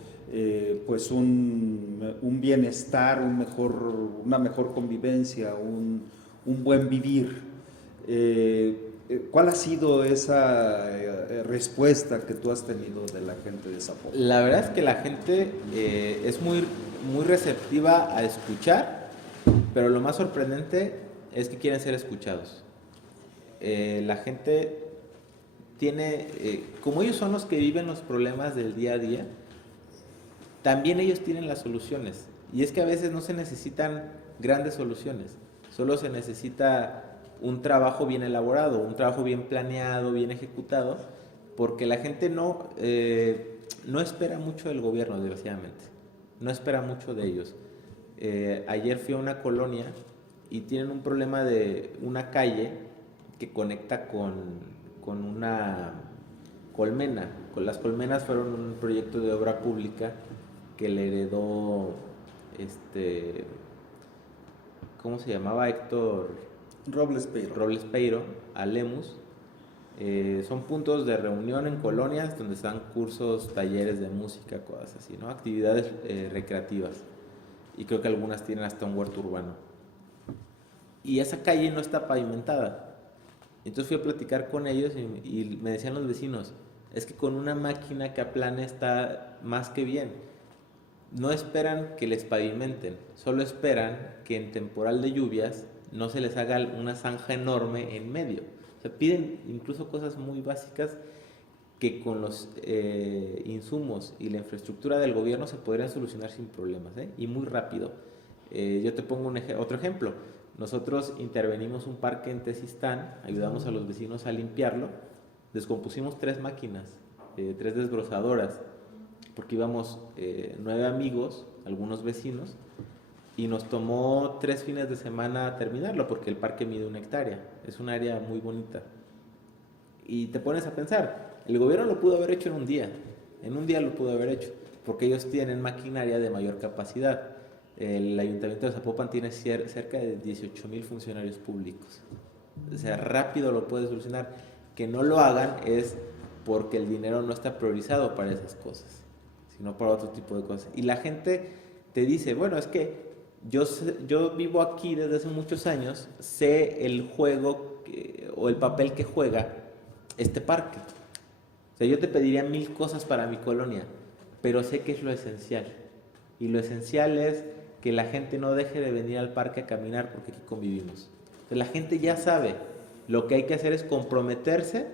pues un bienestar, una mejor convivencia, un buen vivir. ¿Cuál ha sido esa respuesta que tú has tenido de la gente de Zapopan? La verdad es que la gente es muy receptiva a escuchar, pero lo más sorprendente es que quieren ser escuchados. La gente tiene, como ellos son los que viven los problemas del día a día, también ellos tienen las soluciones. Y es que a veces no se necesitan grandes soluciones. Solo se necesita un trabajo bien elaborado, un trabajo bien planeado, bien ejecutado, porque la gente no espera mucho del gobierno, desgraciadamente. No espera mucho de ellos. Ayer fui a una colonia y tienen un problema de una calle que conecta con una colmena. Las colmenas fueron un proyecto de obra pública que le heredó ¿cómo se llamaba? Héctor Robles Peiro a Lemus. Son puntos de reunión en colonias donde están cursos, talleres de música, cosas así, ¿no? Actividades recreativas. Y creo que algunas tienen hasta un huerto urbano. Y esa calle no está pavimentada. Entonces fui a platicar con ellos y me decían los vecinos, es que con una máquina que aplane está más que bien. No esperan que les pavimenten, solo esperan que en temporal de lluvias no se les haga una zanja enorme en medio. O sea, piden incluso cosas muy básicas que con los insumos y la infraestructura del gobierno se podrían solucionar sin problemas, y muy rápido. Yo te pongo otro ejemplo. Nosotros intervenimos un parque en Tezistán, ayudamos a los vecinos a limpiarlo, descompusimos 3 máquinas, 3 desbrozadoras, porque íbamos 9 amigos, algunos vecinos, y nos tomó 3 fines de semana terminarlo, porque el parque mide 1 hectárea, es un área muy bonita. Y te pones a pensar, el gobierno lo pudo haber hecho en un día lo pudo haber hecho, porque ellos tienen maquinaria de mayor capacidad. El Ayuntamiento de Zapopan tiene cerca de 18,000 funcionarios públicos. O sea, rápido lo puede solucionar. Que no lo hagan es porque el dinero no está priorizado para esas cosas, sino para otro tipo de cosas. Y la gente te dice, bueno, es que yo vivo aquí desde hace muchos años, sé el juego o el papel que juega este parque. O sea, yo te pediría 1000 cosas para mi colonia, pero sé que es lo esencial. Y lo esencial es que la gente no deje de venir al parque a caminar porque aquí convivimos. Entonces, la gente ya sabe, lo que hay que hacer es comprometerse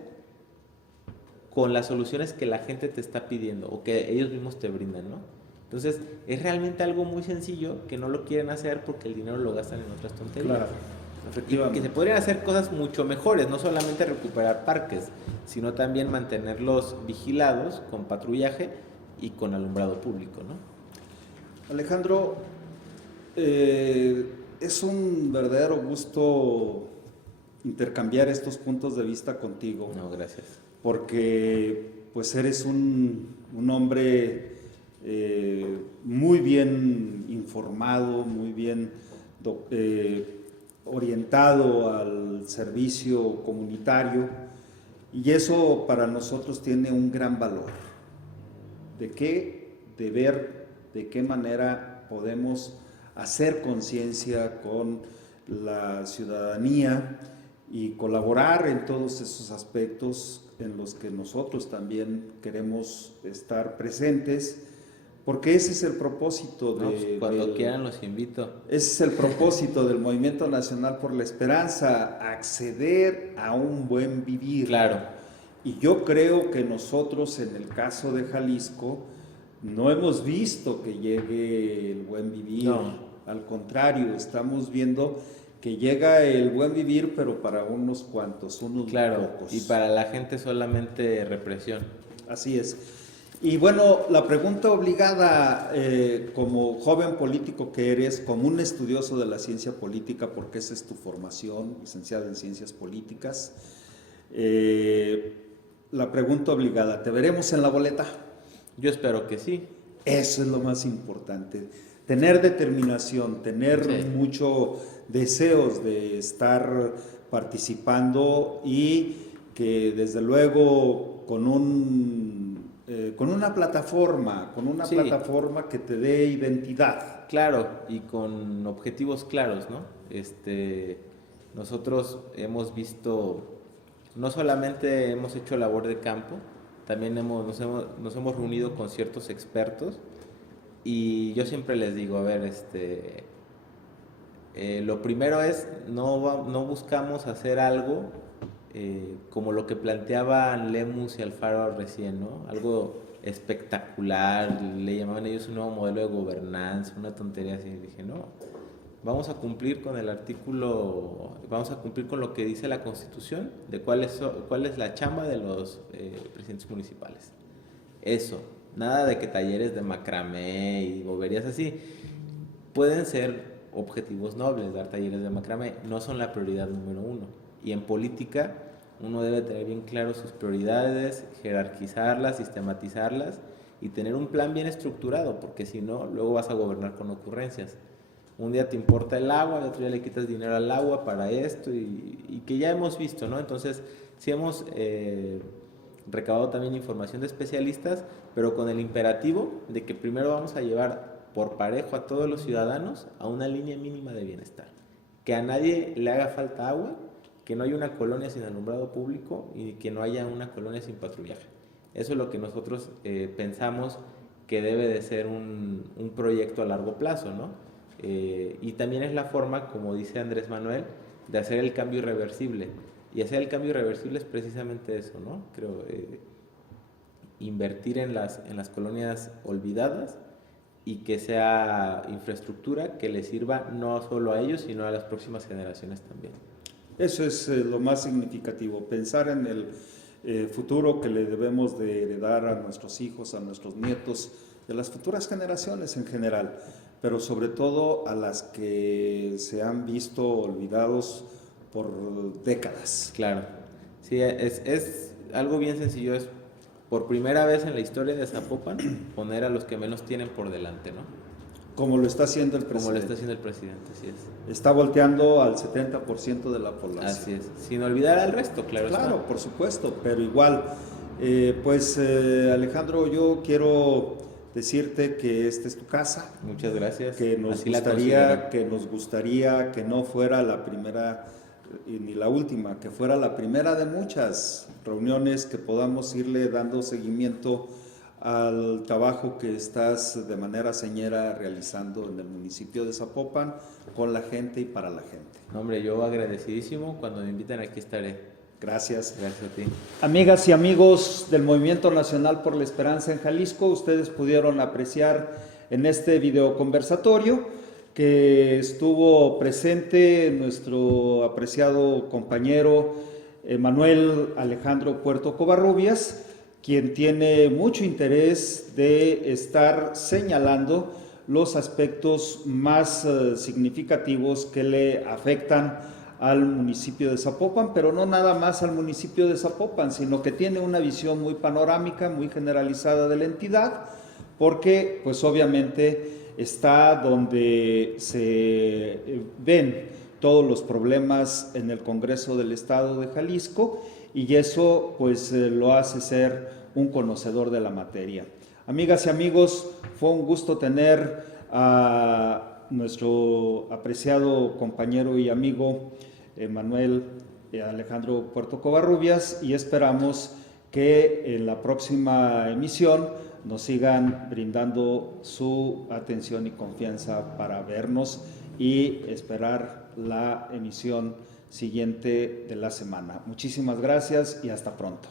con las soluciones que la gente te está pidiendo o que ellos mismos te brindan, ¿no? Entonces, es realmente algo muy sencillo que no lo quieren hacer porque el dinero lo gastan en otras tonterías. Claro, Y que se podrían hacer cosas mucho mejores, no solamente recuperar parques, sino también mantenerlos vigilados con patrullaje y con alumbrado público, ¿no? Alejandro, es un verdadero gusto intercambiar estos puntos de vista contigo. No, gracias. Porque pues eres un hombre muy bien informado, muy bien orientado al servicio comunitario, y eso para nosotros tiene un gran valor. De ver de qué manera podemos hacer conciencia con la ciudadanía y colaborar en todos esos aspectos en los que nosotros también queremos estar presentes, porque ese es el propósito cuando quieran los invito. Ese es el propósito del Movimiento Nacional por la Esperanza, acceder a un buen vivir. Claro. Y yo creo que nosotros, en el caso de Jalisco, no hemos visto que llegue el buen vivir. No. Al contrario, estamos viendo que llega el buen vivir, pero para unos cuantos, unos pocos. Y para la gente solamente represión. Así es. Y bueno, la pregunta obligada, como joven político que eres, como un estudioso de la ciencia política, porque esa es tu formación, licenciado en ciencias políticas, la pregunta obligada, ¿te veremos en la boleta? Yo espero que sí. Eso es lo más importante. Tener determinación, tener mucho deseos de estar participando y que desde luego con una plataforma, plataforma que te dé identidad. Claro, y con objetivos claros, ¿no? Nosotros hemos visto, no solamente hemos hecho labor de campo, también nos hemos reunido con ciertos expertos, y yo siempre les digo, a ver, lo primero es, no buscamos hacer algo como lo que planteaban Lemus y Alfaro recién, ¿no? Algo espectacular, le llamaban ellos un nuevo modelo de gobernanza, una tontería así. Y dije, no, vamos a cumplir con el artículo, vamos a cumplir con lo que dice la Constitución de cuál es la chamba de los presidentes municipales. Eso, nada de que talleres de macramé y boberías así. Pueden ser objetivos nobles, dar talleres de macramé, no son la prioridad número uno. Y en política uno debe tener bien claro sus prioridades, jerarquizarlas, sistematizarlas y tener un plan bien estructurado, porque si no, luego vas a gobernar con ocurrencias. Un día te importa el agua, el otro día le quitas dinero al agua para esto y que ya hemos visto, ¿no? Entonces, sí hemos recabado también información de especialistas, pero con el imperativo de que primero vamos a llevar por parejo a todos los ciudadanos a una línea mínima de bienestar. Que a nadie le haga falta agua, que no haya una colonia sin alumbrado público y que no haya una colonia sin patrullaje. Eso es lo que nosotros pensamos que debe de ser un proyecto a largo plazo, ¿no? Y también es la forma, como dice Andrés Manuel, de hacer el cambio irreversible. Y hacer el cambio irreversible es precisamente eso, ¿no? Creo, invertir en las colonias olvidadas y que sea infraestructura que les sirva no solo a ellos, sino a las próximas generaciones también. Eso es lo más significativo, pensar en el futuro que le debemos de heredar a nuestros hijos, a nuestros nietos, de las futuras generaciones en general, pero sobre todo a las que se han visto olvidados por décadas. Claro, sí, es algo bien sencillo, es por primera vez en la historia de Zapopan poner a los que menos tienen por delante, ¿no? Como lo está haciendo el presidente. Como lo está haciendo el presidente, así es. Está volteando al 70% de la población. Así es, sin olvidar al resto, claro. Claro, por supuesto, pero igual, Alejandro, yo quiero decirte que esta es tu casa. Muchas gracias. Que nos gustaría que no fuera la primera ni la última, que fuera la primera de muchas reuniones que podamos irle dando seguimiento al trabajo que estás de manera señera realizando en el municipio de Zapopan con la gente y para la gente. Hombre, yo agradecidísimo, cuando me inviten aquí estaré. Gracias. Gracias a ti. Amigas y amigos del Movimiento Nacional por la Esperanza en Jalisco, ustedes pudieron apreciar en este video conversatorio que estuvo presente nuestro apreciado compañero Manuel Alejandro Puerto Covarrubias, quien tiene mucho interés de estar señalando los aspectos más significativos que le afectan al municipio de Zapopan, pero no nada más al municipio de Zapopan, sino que tiene una visión muy panorámica, muy generalizada de la entidad, porque pues obviamente está donde se ven todos los problemas en el Congreso del Estado de Jalisco, y eso pues lo hace ser un conocedor de la materia. Amigas y amigos, fue un gusto tener a nuestro apreciado compañero y amigo Manuel Alejandro Puerto Covarrubias, y esperamos que en la próxima emisión nos sigan brindando su atención y confianza para vernos y esperar la emisión siguiente de la semana. Muchísimas gracias y hasta pronto.